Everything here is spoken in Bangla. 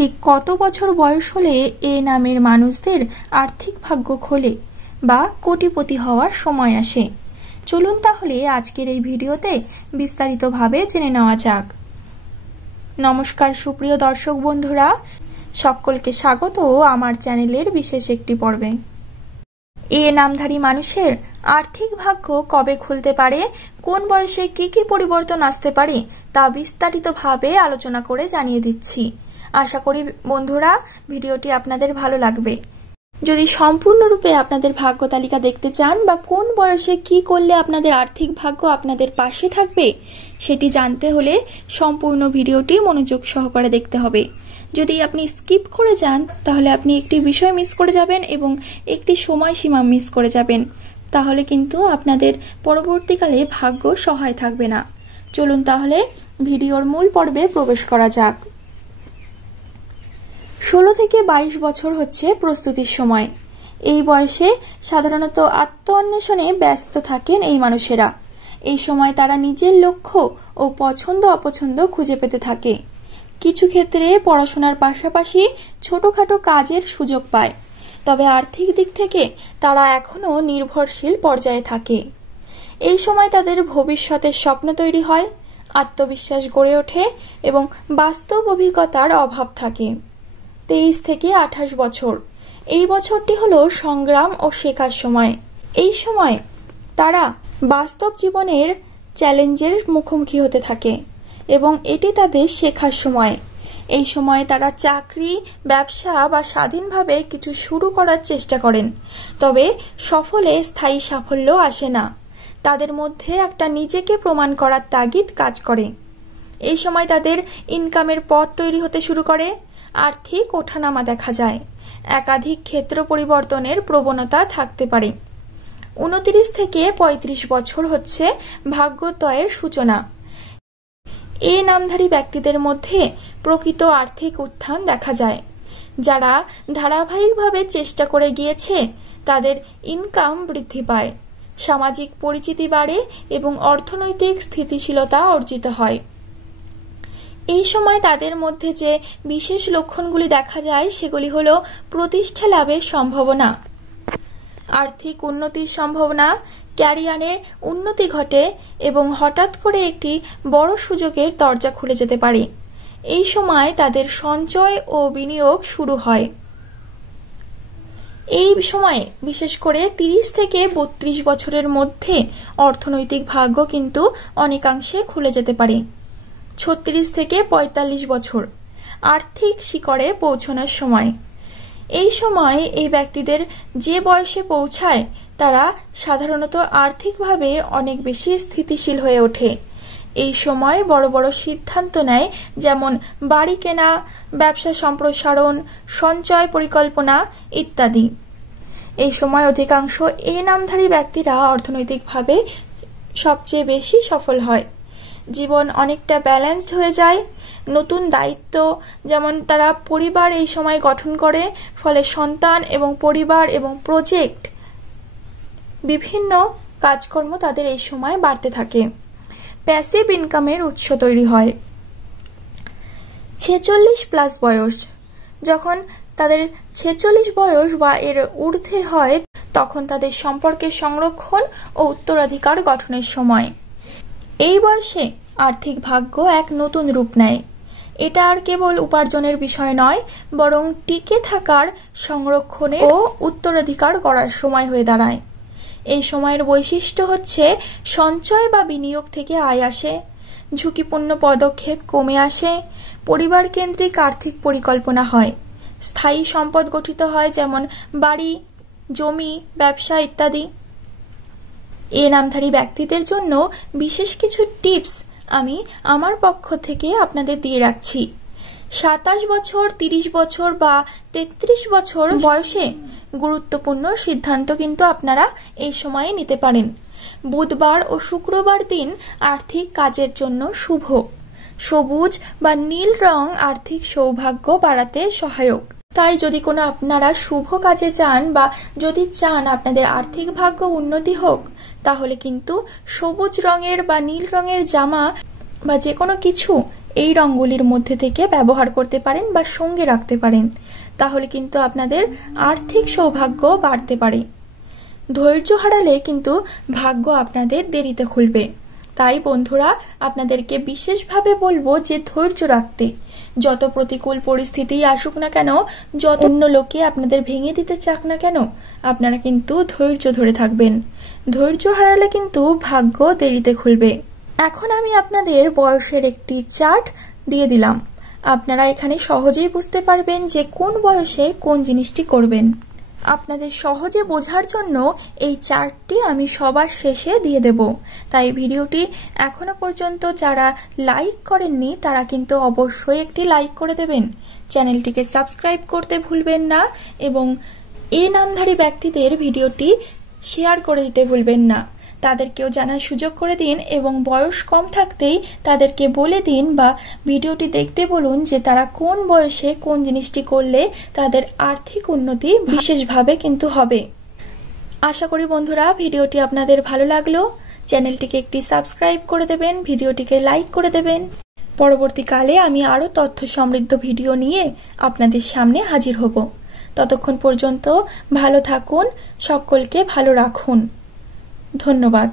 ঠিক কত বছর বয়স হলে এ নামের মানুষদের আর্থিক ভাগ্য খোলে বা কোটিপতি হওয়ার সময় আসে? চলুন তাহলে আজকের এই ভিডিওতে বিস্তারিতভাবে জেনে নেওয়া যাক। নমস্কার সুপ্রিয় দর্শক বন্ধুরা, সকলকে স্বাগত আমার চ্যানেলের বিশেষ একটি পর্বে। এ নামধারী মানুষের আর্থিক ভাগ্য কবে খুলতে পারে, কোন বয়সে কি কি পরিবর্তন আসতে পারে তা বিস্তারিতভাবে আলোচনা করে জানিয়ে দিচ্ছি। আশা করি বন্ধুরা ভিডিওটি আপনাদের ভালো লাগবে। যদি সম্পূর্ণরূপে আপনাদের ভাগ্য তালিকা দেখতে চান বা কোন বয়সে কি করলে আপনাদের আর্থিক ভাগ্য আপনাদের পাশে থাকবে সেটি জানতে হলে সম্পূর্ণ ভিডিওটি মনোযোগ সহকারে দেখতে হবে। যদি আপনি স্কিপ করে যান তাহলে আপনি একটি বিষয় মিস করে যাবেন এবং একটি সময়সীমা মিস করে যাবেন, তাহলে কিন্তু আপনাদের পরবর্তীকালে ভাগ্য সহায় থাকবে না। চলুন তাহলে ভিডিওর মূল পর্বে প্রবেশ করা যাক। 16 থেকে 22 বছর হচ্ছে প্রস্তুতির সময়। এই বয়সে সাধারণত আত্ম অন্বেষণে ব্যস্ত থাকেন এই মানুষেরা। এই সময় তারা নিজের লক্ষ্য ও পছন্দ অপছন্দ খুঁজে পেতে থাকে। কিছু ক্ষেত্রে পড়াশোনার পাশাপাশি ছোটখাটো কাজের সুযোগ পায়, তবে আর্থিক দিক থেকে তারা এখনো নির্ভরশীল পর্যায়ে থাকে। এই সময় তাদের ভবিষ্যতের স্বপ্ন তৈরি হয়, আত্মবিশ্বাস গড়ে ওঠে এবং বাস্তব অভিজ্ঞতার অভাব থাকে। 23 থেকে 28 বছর, এই বছরটি হলো সংগ্রাম ও শেখার সময়। এই সময় তারা বাস্তব জীবনের চ্যালেঞ্জের মুখোমুখি হতে থাকে এবং এটি তাদের শেখার সময়। এই সময় তারা চাকরি, ব্যবসা বা স্বাধীনভাবে কিছু শুরু করার চেষ্টা করেন, তবে সফলে স্থায়ী সাফল্য আসে না। তাদের মধ্যে একটা নিজেকে প্রমাণ করার তাগিদ কাজ করে। এই সময় তাদের ইনকামের পথ তৈরি হতে শুরু করে, আর্থিক ওঠানামা দেখা যায়, একাধিক ক্ষেত্র পরিবর্তনের প্রবণতা থাকতে পারে। 29 থেকে 35 বছর হচ্ছে ভাগ্যোদয়ের সূচনা। এ নামধারী ব্যক্তিদের মধ্যে প্রকৃত আর্থিক উত্থান দেখা যায়। যারা ধারাবাহিকভাবে চেষ্টা করে গিয়েছে তাদের ইনকাম বৃদ্ধি পায়, সামাজিক পরিচিতি বাড়ে এবং অর্থনৈতিক স্থিতিশীলতা অর্জিত হয়। এই সময় তাদের মধ্যে যে বিশেষ লক্ষণগুলি দেখা যায় সেগুলি হলো প্রতিষ্ঠা লাভের সম্ভাবনা, আর্থিক উন্নতির সম্ভাবনা, ক্যারিয়ারে উন্নতি ঘটে এবং হঠাৎ করে একটি বড় সুযোগের দরজা খুলে যেতে পারে। এই সময় তাদের সঞ্চয় ও বিনিয়োগ শুরু হয়। এই সময়ে বিশেষ করে 30 থেকে 32 বছরের মধ্যে অর্থনৈতিক ভাগ্য কিন্তু অনেকাংশে খুলে যেতে পারে। 36 থেকে 45 বছর আর্থিক শিখরে পৌঁছানোর সময়। এই সময় এই ব্যক্তিদের যে বয়সে পৌঁছায় তারা সাধারণত আর্থিকভাবে অনেক বেশি স্থিতিশীল হয়ে ওঠে। এই সময় বড় বড় সিদ্ধান্ত নেয়, যেমন বাড়ি কেনা, ব্যবসা সম্প্রসারণ, সঞ্চয় পরিকল্পনা ইত্যাদি। এই সময় অধিকাংশ এ নামধারী ব্যক্তিরা অর্থনৈতিকভাবে সবচেয়ে বেশি সফল হয়। জীবন অনেকটা ব্যালেন্সড হয়ে যায়। নতুন দায়িত্ব, যেমন তারা পরিবার এই সময় গঠন করে, ফলে সন্তান এবং পরিবার এবং প্রজেক্ট বিভিন্ন কাজকর্ম তাদের এই সময় বাড়তে থাকে। প্যাসিভ ইনকামের উৎস তৈরি হয়। 46 প্লাস বয়স, যখন তাদের 46 বয়স বা এর ঊর্ধ্বে হয় তখন তাদের সম্পর্কের সংরক্ষণ ও উত্তরাধিকার গঠনের সময়। এই বয়সে আর্থিক ভাগ্য এক নতুন রূপ নেয়। এটা আর কেবল উপার্জনের বিষয় নয়, বরং টিকে থাকার, সংরক্ষণে ও উত্তরাধিকার করার সময় হয়ে দাঁড়ায়। এই সময়ের বৈশিষ্ট্য হচ্ছে সঞ্চয় বা বিনিয়োগ থেকে আয় আসে, ঝুঁকিপূর্ণ পদক্ষেপ কমে আসে, পরিবার কেন্দ্রিক আর্থিক পরিকল্পনা হয়, স্থায়ী সম্পদ গঠিত হয়, যেমন বাড়ি, জমি, ব্যবসা ইত্যাদি। এ নামধারী ব্যক্তিদের জন্য বিশেষ কিছু টিপস আমি আমার পক্ষ থেকে আপনাদের দিয়ে রাখছি। 27 বছর, 30 বছর বা 33 বছর বয়সে গুরুত্বপূর্ণ সিদ্ধান্ত কিন্তু আপনারা এই সময়ে নিতে পারেন। বুধবার ও শুক্রবার দিন আর্থিক কাজের জন্য শুভ। সবুজ বা নীল রং আর্থিক সৌভাগ্য বাড়াতে সহায়ক। তাই যদি কোনো আপনারা শুভ কাজে চান বা যদি চান আপনাদের আর্থিক ভাগ্য উন্নতি হোক, তাহলে কিন্তু সবুজ রঙের বা নীল রঙের জামা বা যে কোনো কিছু এই রঙগুলির মধ্যে থেকে ব্যবহার করতে পারেন বা সঙ্গে রাখতে পারেন, তাহলে কিন্তু আপনাদের আর্থিক সৌভাগ্য বাড়তে পারে। ধৈর্য হারালে কিন্তু ভাগ্য আপনাদের দেরিতে খুলবে। তাই বন্ধুরা, আপনাদেরকে বিশেষভাবে বলবো যে ধৈর্য রাখতে। যত প্রতিকূল পরিস্থিতি আসুক না কেন, যত অন্য লোকে আপনাদের ভেঙে দিতে চাক না কেন, আপনারা কিন্তু ধৈর্য ধরে থাকবেন। ধৈর্য হারালে কিন্তু ভাগ্য দেরিতে খুলবে। এখন আমি আপনাদের বয়সের একটি চার্ট দিয়ে দিলাম। আপনারা এখানে সহজেই বুঝতে পারবেন যে কোন বয়সে কোন জিনিসটি করবেন। আপনাদের সহজে বোঝার জন্য এই চার্টটি আমি সবার শেষে দিয়ে দেব। তাই ভিডিওটি এখনো পর্যন্ত যারা লাইক করেননি তারা কিন্তু অবশ্যই একটি লাইক করে দেবেন। চ্যানেলটিকে সাবস্ক্রাইব করতে ভুলবেন না এবং এই নামধারী ব্যক্তিদের ভিডিওটি শেয়ার করে দিতে ভুলবেন না। তাদেরকেও জানার সুযোগ করে দিন এবং বয়স কম থাকতেই তাদেরকে বলে দিন বা ভিডিওটি দেখতে বলুন যে তারা কোন বয়সে কোন জিনিসটি করলে তাদের আর্থিক উন্নতি বিশেষভাবে কিন্তু হবে। আশা করি বন্ধুরা ভিডিওটি আপনাদের ভালো লাগলো। চ্যানেলটিকে একটি সাবস্ক্রাইব করে দেবেন, ভিডিওটিকে লাইক করে দেবেন। পরবর্তীকালে আমি আরও তথ্য সমৃদ্ধ ভিডিও নিয়ে আপনাদের সামনে হাজির হব। ততক্ষণ পর্যন্ত ভালো থাকুন, সকলকে ভালো রাখুন। ধন্যবাদ।